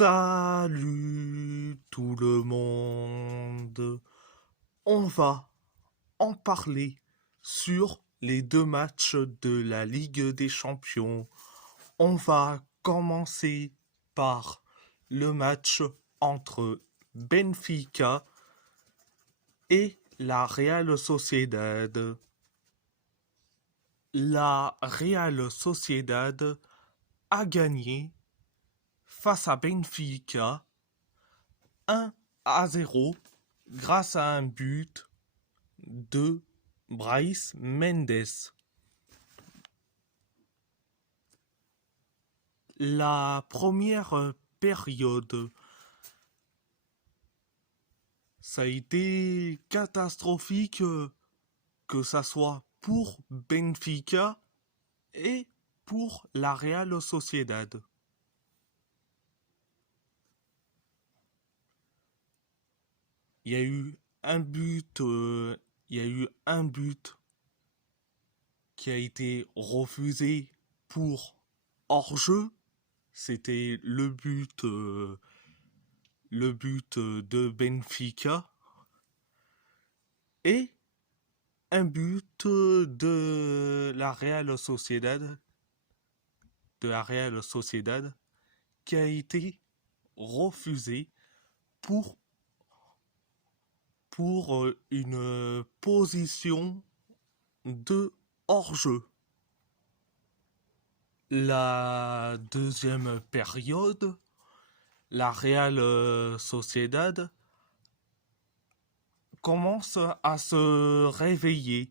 Salut tout le monde. On va en parler sur les deux matchs de la Ligue des Champions. On va commencer par le match entre Benfica et la Real Sociedad. La Real Sociedad a gagné face à Benfica 1-0 grâce à un but de Brais Mendes. La première période, ça a été catastrophique, que ça soit pour Benfica et pour la Real Sociedad. Il y a eu un but, qui a été refusé pour hors-jeu. C'était le but de Benfica et un but de la Real Sociedad, qui a été refusé pour une position de hors-jeu. La deuxième période, la Real Sociedad commence à se réveiller.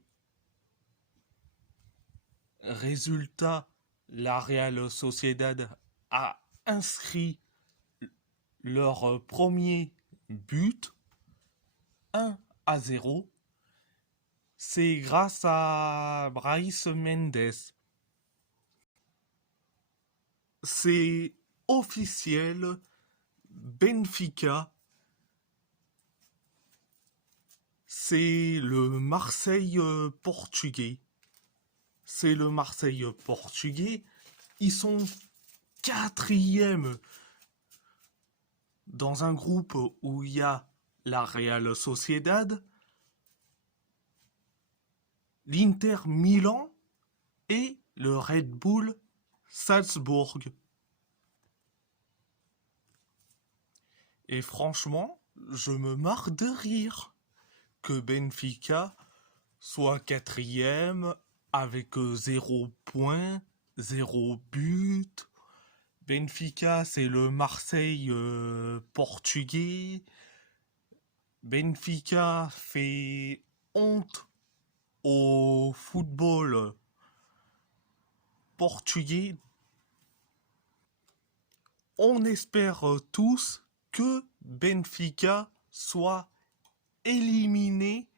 Résultat, la Real Sociedad a inscrit leur premier but 1-0. C'est grâce à Brais Mendes. C'est officiel, Benfica, c'est le Marseille portugais. C'est le Marseille portugais. Ils sont quatrième dans un groupe où il y a la Real Sociedad, l'Inter Milan et le Red Bull Salzbourg. Et franchement, je me marre de rire que Benfica soit quatrième avec 0 point, 0 but. Benfica, c'est le Marseille portugais. Benfica fait honte au football portugais. On espère tous que Benfica soit éliminé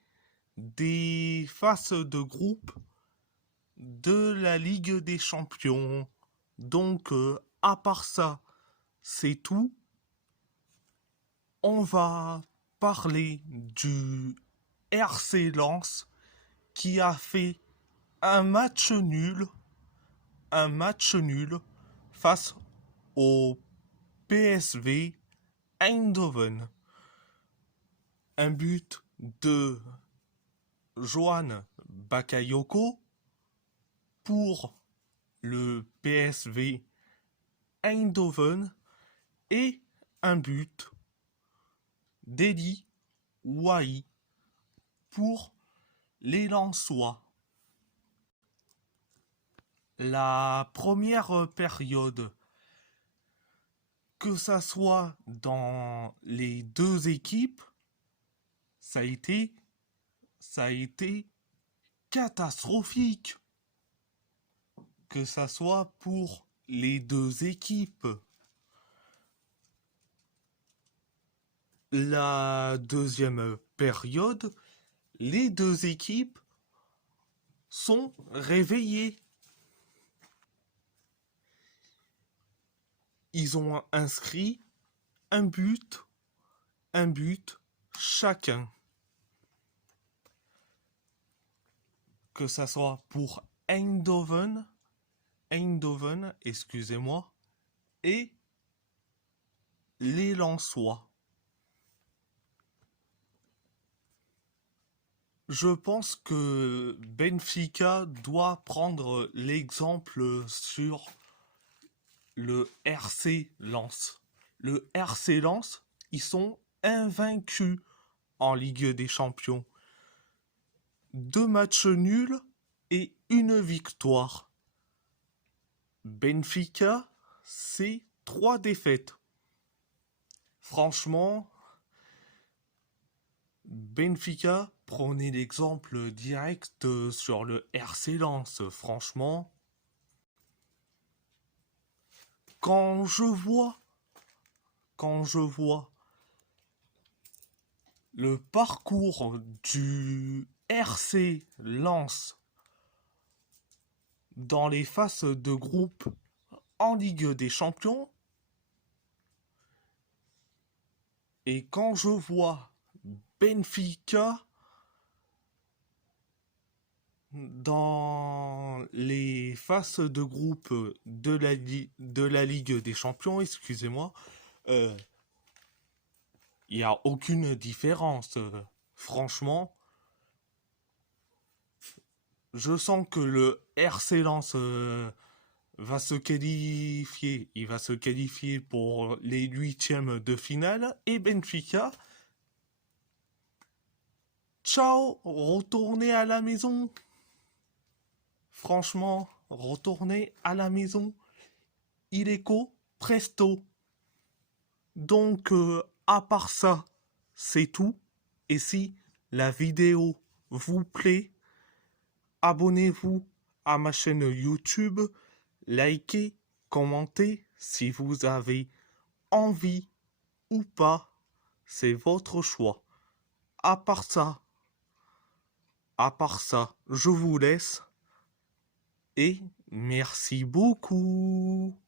des phases de groupe de la Ligue des Champions. Donc, à part ça, c'est tout. On va parler du RC Lens qui a fait un match nul face au PSV Eindhoven. Un but de Johan Bakayoko pour le PSV Eindhoven et un but d'Eddie Wai pour les Lensois. La première période, que ça soit dans les deux équipes, ça a été catastrophique. Que ça soit pour les deux équipes. La deuxième période, les deux équipes sont réveillées. Ils ont inscrit un but chacun. Que ça soit pour Eindhoven, excusez-moi, et les Lensois. Je pense que Benfica doit prendre l'exemple sur le RC Lens. Le RC Lens, ils sont invaincus en Ligue des Champions. 2 matchs nuls et 1 victoire. Benfica, c'est 3 défaites. Franchement, Benfica, prenez l'exemple direct sur le RC Lens. Franchement, quand je vois le parcours du RC Lens dans les phases de groupe en Ligue des Champions, et quand je vois Benfica dans les phases de groupe de la Ligue des Champions, excusez-moi, il n'y a aucune différence. Franchement, je sens que le RC Lens va se qualifier. Il va se qualifier pour les 8e de finale. Et Benfica, ciao, retournez à la maison. Franchement, retournez à la maison. Illico presto. Donc, à part ça, c'est tout. Et si la vidéo vous plaît, abonnez-vous à ma chaîne YouTube, likez, commentez si vous avez envie ou pas, c'est votre choix. À part ça, je vous laisse et merci beaucoup.